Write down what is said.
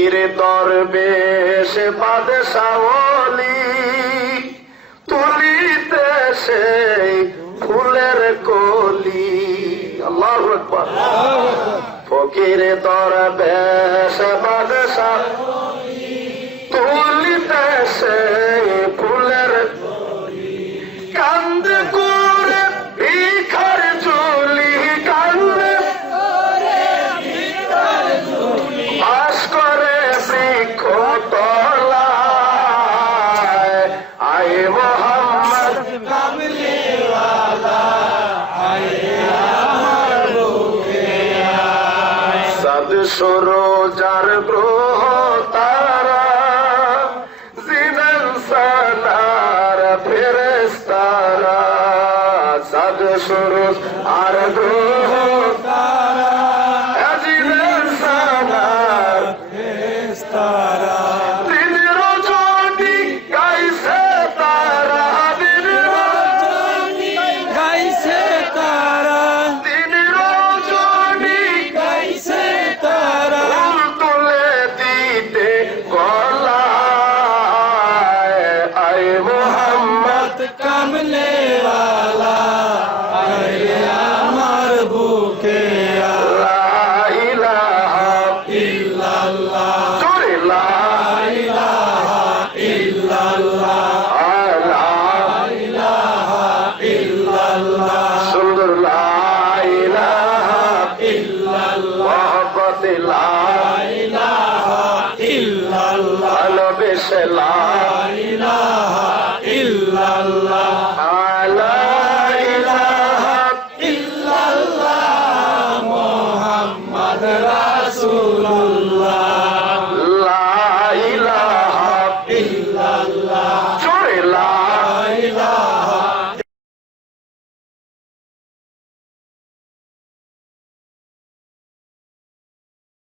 ফকির দরবেশ বাদশাহ ওলি তুলিতে সেই ফুলের কলি। আল্লাহু আকবার। ফকির দরবেশ বাদশাহ তুলিতে সেই ফুলের কান্দে করে ভিখার ঝুলি, কান্দে বাস করে বৃক্ষ তলায়। আয় মোহাম্মদ কামলিওয়ালা, আয় আমার বুকে আয়। সাদ সরোজার গ্রহ তারা, জিনান সানার ফেরেশতারা। সাদ সরোজ আর গ্রহ